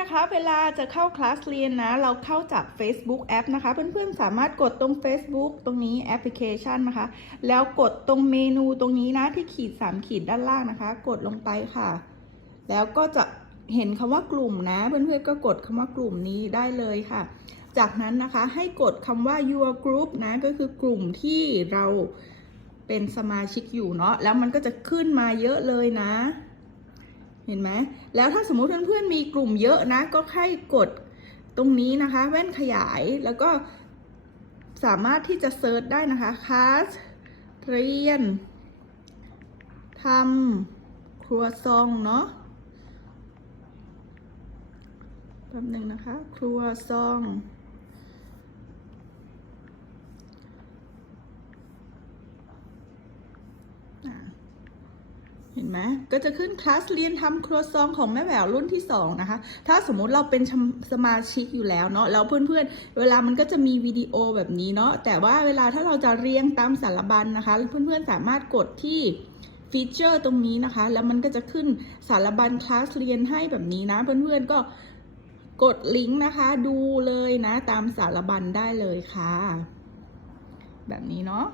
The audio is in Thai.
นะคะเวลาจะเข้าคลาสเรียนนะ เราเข้าจาก Facebook แอปนะคะ เพื่อนๆ สามารถกดตรง Facebook ตรงนี้แอปพลิเคชันนะคะ แล้วกดตรงเมนูตรงนี้นะที่ขีด 3 ขีดด้านล่างนะคะ กดลงไปค่ะ แล้วก็จะเห็นคำว่ากลุ่มนะ เพื่อนๆ ก็กดคำว่ากลุ่มนี้ได้เลยค่ะ จากนั้นนะคะให้กดคำว่า your group นะ ก็คือกลุ่มที่เราเป็นสมาชิกอยู่เนาะแล้วมันก็จะขึ้นมาเยอะเลยนะ เห็นไหมแล้วถ้าสมมุติเพื่อนๆมีกลุ่มเยอะนะ ก็ให้กดตรงนี้นะคะ แว่นขยายแล้วก็สามารถที่จะเซิร์ชได้นะคะคลาสเรียนทำครัวซองเนาะแป๊บหนึ่งนะคะ ครัวซอง อะ เห็นไหมก็จะขึ้นคลาสเรียนทำครัวซองของแม่แหววรุ่นที่ 2 นะคะ ถ้าสมมุติเราเป็นสมาชิกอยู่แล้วเนาะแล้วเพื่อนๆ เวลามันก็จะมีวิดีโอแบบนี้เนาะแต่ว่าเวลาถ้าเราจะเรียงตามสารบัญนะคะ เพื่อนๆสามารถกดที่ฟีเจอร์ตรงนี้นะคะ แล้วมันก็จะขึ้นสารบัญคลาสเรียนให้แบบนี้นะเพื่อนๆก็กดลิงก์นะคะ ดูเลยนะ ตามสารบัญได้เลยค่ะ แบบนี้เนาะ